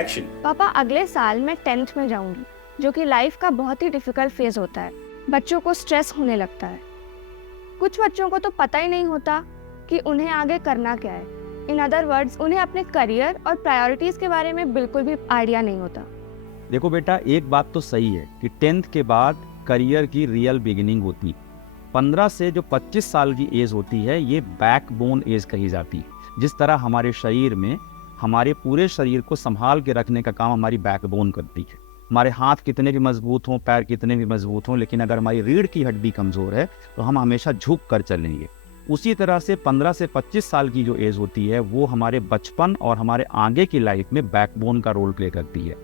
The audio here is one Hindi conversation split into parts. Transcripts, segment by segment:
action. पापा, अगले साल मैं 10th में जाऊंगी, जो कि लाइफ का बहुत ही डिफिकल्ट फेज होता है। बच्चों को स्ट्रेस होने लगता है। कुछ बच्चों को तो पता ही नहीं होता कि उन्हें आगे करना क्या है। इन अदर वर्ड्स, उन्हें अपने करियर और प्रायोरिटीज के बारे में बिल्कुल भी आइडिया नहीं होता। देखो बेटा, एक बात तो सही है कि 10th के बाद करियर की रियल बिगिनिंग होती है। 15 से जो 25 साल की एज होती है, ये बैकबोन एज कही जाती है। जिस तरह हमारे शरीर में हमारे पूरे शरीर को संभाल के रखने का काम हमारी बैकबोन करती है। हमारे हाथ कितने भी मजबूत हों, पैर कितने भी मजबूत हों, लेकिन अगर हमारी रीढ़ की हड्डी कमज़ोर है तो हम हमेशा झुक कर चलेंगे। उसी तरह से 15 से 25 साल की जो एज होती है, वो हमारे बचपन और हमारे आगे की लाइफ में बैकबोन का रोल प्ले करती है।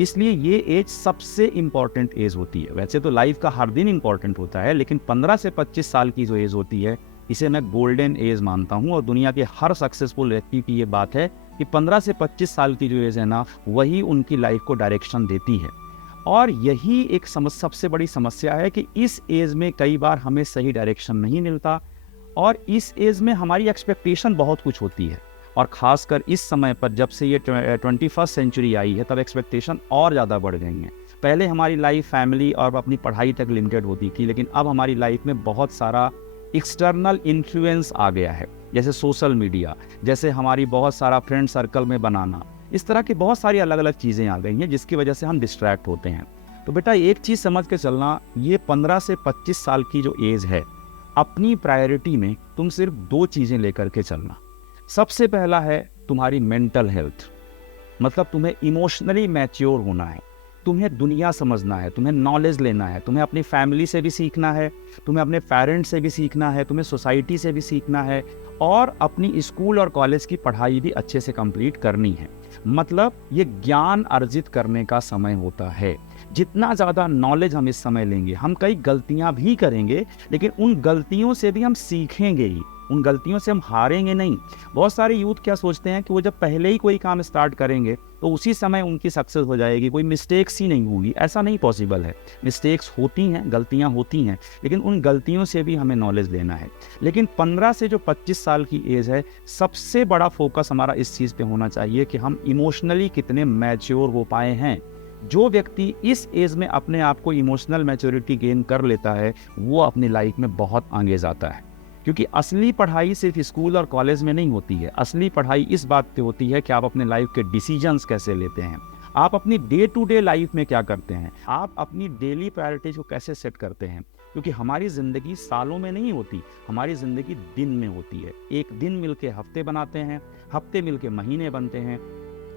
इसलिए ये एज सबसे इम्पॉर्टेंट एज होती है। वैसे तो लाइफ का हर दिन इम्पॉर्टेंट होता है, लेकिन 15 से 25 साल की जो एज होती है, इसे मैं गोल्डन एज मानता हूँ। और दुनिया के हर सक्सेसफुल व्यक्ति की ये बात है कि 15 से 25 साल की जो एज है ना, वही उनकी लाइफ को डायरेक्शन देती है। और यही एक सबसे बड़ी समस्या है कि इस एज में कई बार हमें सही डायरेक्शन नहीं मिलता, और इस एज में हमारी एक्सपेक्टेशन बहुत कुछ होती है। और ख़ासकर इस समय पर, जब से ये 21st सेंचुरी आई है, तब एक्सपेक्टेशन और ज़्यादा बढ़ गई हैं। पहले हमारी लाइफ फैमिली और अपनी पढ़ाई तक लिमिटेड होती थी, लेकिन अब हमारी लाइफ में बहुत सारा एक्सटर्नल इन्फ्लुएंस आ गया है, जैसे सोशल मीडिया, जैसे हमारी बहुत सारा फ्रेंड सर्कल में बनाना, इस तरह की बहुत सारी अलग अलग चीज़ें आ गई हैं, जिसकी वजह से हम डिस्ट्रैक्ट होते हैं। तो बेटा, एक चीज़ समझ के चलना, ये 15 से 25 साल की जो एज है, अपनी प्रायोरिटी में तुम सिर्फ 2 चीज़ें लेकर के चलना। सबसे पहला है तुम्हारी मेंटल हेल्थ, मतलब तुम्हें इमोशनली मैच्योर होना है, तुम्हें दुनिया समझना है, तुम्हें नॉलेज लेना है, तुम्हें अपनी फैमिली से भी सीखना है, तुम्हें अपने पेरेंट्स से भी सीखना है, तुम्हें सोसाइटी से भी सीखना है, और अपनी स्कूल और कॉलेज की पढ़ाई भी अच्छे से कंप्लीट करनी है। मतलब ये ज्ञान अर्जित करने का समय होता है। जितना ज़्यादा नॉलेज हम इस समय लेंगे, हम कई गलतियां भी करेंगे, लेकिन उन गलतियों से भी हम सीखेंगे ही, उन गलतियों से हम हारेंगे नहीं। बहुत सारे यूथ क्या सोचते हैं कि वो जब पहले ही कोई काम स्टार्ट करेंगे तो उसी समय उनकी सक्सेस हो जाएगी, कोई मिस्टेक्स ही नहीं होगी। ऐसा नहीं पॉसिबल है। मिस्टेक्स होती हैं, गलतियां होती हैं, लेकिन उन गलतियों से भी हमें नॉलेज लेना है। लेकिन 15 से जो 25 साल की एज है, सबसे बड़ा फोकस हमारा इस चीज़ पे होना चाहिए कि हम इमोशनली कितने मैच्योर हो पाए हैं। जो व्यक्ति इस एज में अपने आप को इमोशनल मैच्योरिटी गेन कर लेता है, वो अपनी लाइफ में बहुत आगे जाता है। क्योंकि असली पढ़ाई सिर्फ स्कूल और कॉलेज में नहीं होती है। असली पढ़ाई इस बात पे होती है कि आप अपने लाइफ के डिसीजंस कैसे लेते हैं, आप अपनी डे टू डे लाइफ में क्या करते हैं, आप अपनी डेली प्रायोरिटीज को कैसे सेट करते हैं। क्योंकि हमारी ज़िंदगी सालों में नहीं होती, हमारी ज़िंदगी दिन में होती है। एक दिन मिलके हफ्ते बनाते हैं, हफ्ते मिलके महीने बनते हैं,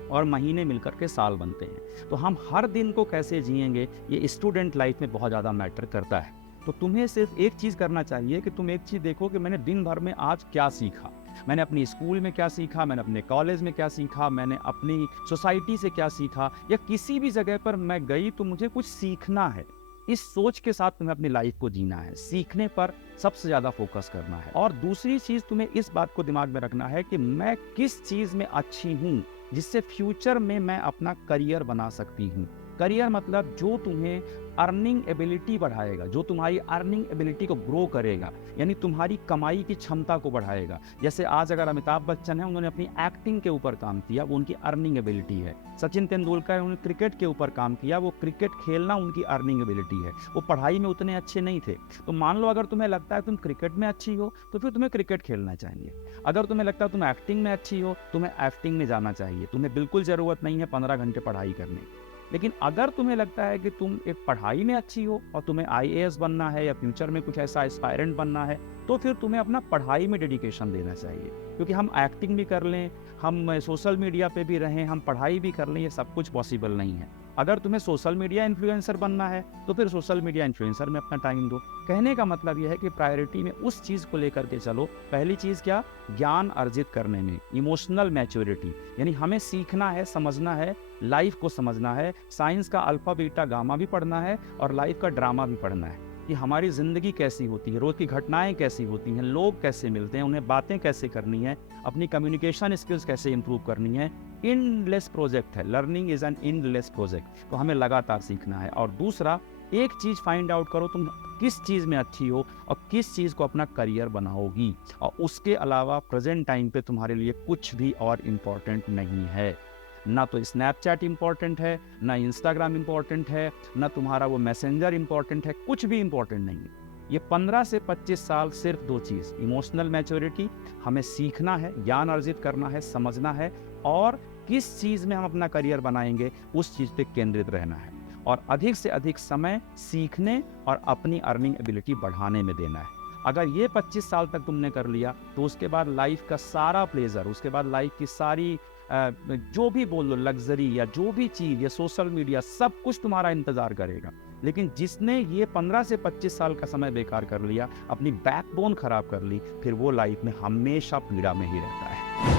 और महीने मिलकर के साल बनते हैं। तो हम हर दिन को कैसे जिएंगे, ये स्टूडेंट लाइफ में बहुत ज़्यादा मैटर करता है। तो तुम्हें सिर्फ एक चीज़ करना चाहिए कि तुम एक चीज़ देखो कि मैंने दिन भर में आज क्या सीखा, मैंने अपनी स्कूल में क्या सीखा, मैंने अपने कॉलेज में क्या सीखा, मैंने अपनी सोसाइटी से क्या सीखा, या किसी भी जगह पर मैं गई तो मुझे कुछ सीखना है। इस सोच के साथ तुम्हें अपनी लाइफ को जीना है, सीखने पर सबसे ज़्यादा फोकस करना है। और दूसरी चीज़, तुम्हें इस बात को दिमाग में रखना है कि मैं किस चीज़ में अच्छी हूँ, जिससे फ्यूचर में मैं अपना करियर बना सकती हूँ। करियर मतलब जो तुम्हें अर्निंग एबिलिटी बढ़ाएगा, जो तुम्हारी अर्निंग एबिलिटी को ग्रो करेगा, यानी तुम्हारी कमाई की क्षमता को बढ़ाएगा। जैसे आज अगर अमिताभ बच्चन है, उन्होंने अपनी एक्टिंग के ऊपर काम किया, वो उनकी अर्निंग एबिलिटी है। सचिन तेंदुलकर, उन्होंने क्रिकेट के ऊपर काम किया, वो क्रिकेट खेलना उनकी अर्निंग एबिलिटी है। वो पढ़ाई में उतने अच्छे नहीं थे। तो मान लो अगर तुम्हें लगता है तुम क्रिकेट में अच्छी हो, तो फिर तुम्हें क्रिकेट खेलना चाहिए। अगर तुम्हें लगता है तुम एक्टिंग में अच्छी हो, तुम्हें एक्टिंग में जाना चाहिए। तुम्हें बिल्कुल ज़रूरत नहीं है 15 घंटे पढ़ाई करने की। लेकिन अगर तुम्हें लगता है कि तुम एक पढ़ाई में अच्छी हो और तुम्हें IAS बनना है या फ्यूचर में कुछ ऐसा एस्पायरेंट बनना है, तो फिर तुम्हें अपना पढ़ाई में डेडिकेशन देना चाहिए। क्योंकि हम एक्टिंग भी कर लें, हम सोशल मीडिया पे भी रहें, हम पढ़ाई भी कर लें, ये सब कुछ पॉसिबल नहीं है। अगर तुम्हें सोशल मीडिया इन्फ्लुएंसर बनना है, तो फिर सोशल मीडिया इन्फ्लुएंसर में अपना टाइम दो। कहने का मतलब यह है कि प्रायोरिटी में उस चीज़ को लेकर के चलो। पहली चीज़ क्या? ज्ञान अर्जित करने में इमोशनल मैच्योरिटी, यानी हमें सीखना है, समझना है, लाइफ को समझना है। साइंस का अल्फा बीटा गामा भी पढ़ना है और लाइफ का ड्रामा भी पढ़ना है कि हमारी ज़िंदगी कैसी होती है, रोज़ की घटनाएं कैसी होती हैं, लोग कैसे मिलते हैं, उन्हें बातें कैसे करनी है, अपनी कम्युनिकेशन स्किल्स कैसे इंप्रूव करनी है। इनलेस प्रोजेक्ट है, लर्निंग इज़ एन इनलेस प्रोजेक्ट। तो हमें लगातार सीखना है। और दूसरा, एक चीज़ फाइंड आउट करो, तुम किस चीज़ में अच्छी हो और किस चीज़ को अपना करियर बनाओगी। और उसके अलावा प्रेजेंट टाइम पे तुम्हारे लिए कुछ भी और इम्पोर्टेंट नहीं है। ना तो स्नैपचैट इम्पॉर्टेंट है, ना इंस्टाग्राम इम्पॉर्टेंट है, ना तुम्हारा वो मैसेंजर इम्पॉर्टेंट है, कुछ भी इम्पॉर्टेंट नहीं है। ये 15 से 25 साल सिर्फ दो चीज़, इमोशनल मैच्योरिटी, हमें सीखना है, ज्ञान अर्जित करना है, समझना है, और किस चीज़ में हम अपना करियर बनाएंगे उस चीज़ पे केंद्रित रहना है, और अधिक से अधिक समय सीखने और अपनी अर्निंग एबिलिटी बढ़ाने में देना है। अगर ये 25 साल तक तुमने कर लिया तो उसके बाद लाइफ का सारा प्लेजर, उसके बाद लाइफ की सारी जो भी बोल लो लग्जरी या जो भी चीज़ या सोशल मीडिया, सब कुछ तुम्हारा इंतज़ार करेगा। लेकिन जिसने ये 15 से 25 साल का समय बेकार कर लिया, अपनी बैकबोन खराब कर ली, फिर वो लाइफ में हमेशा पीड़ा में ही रहता है।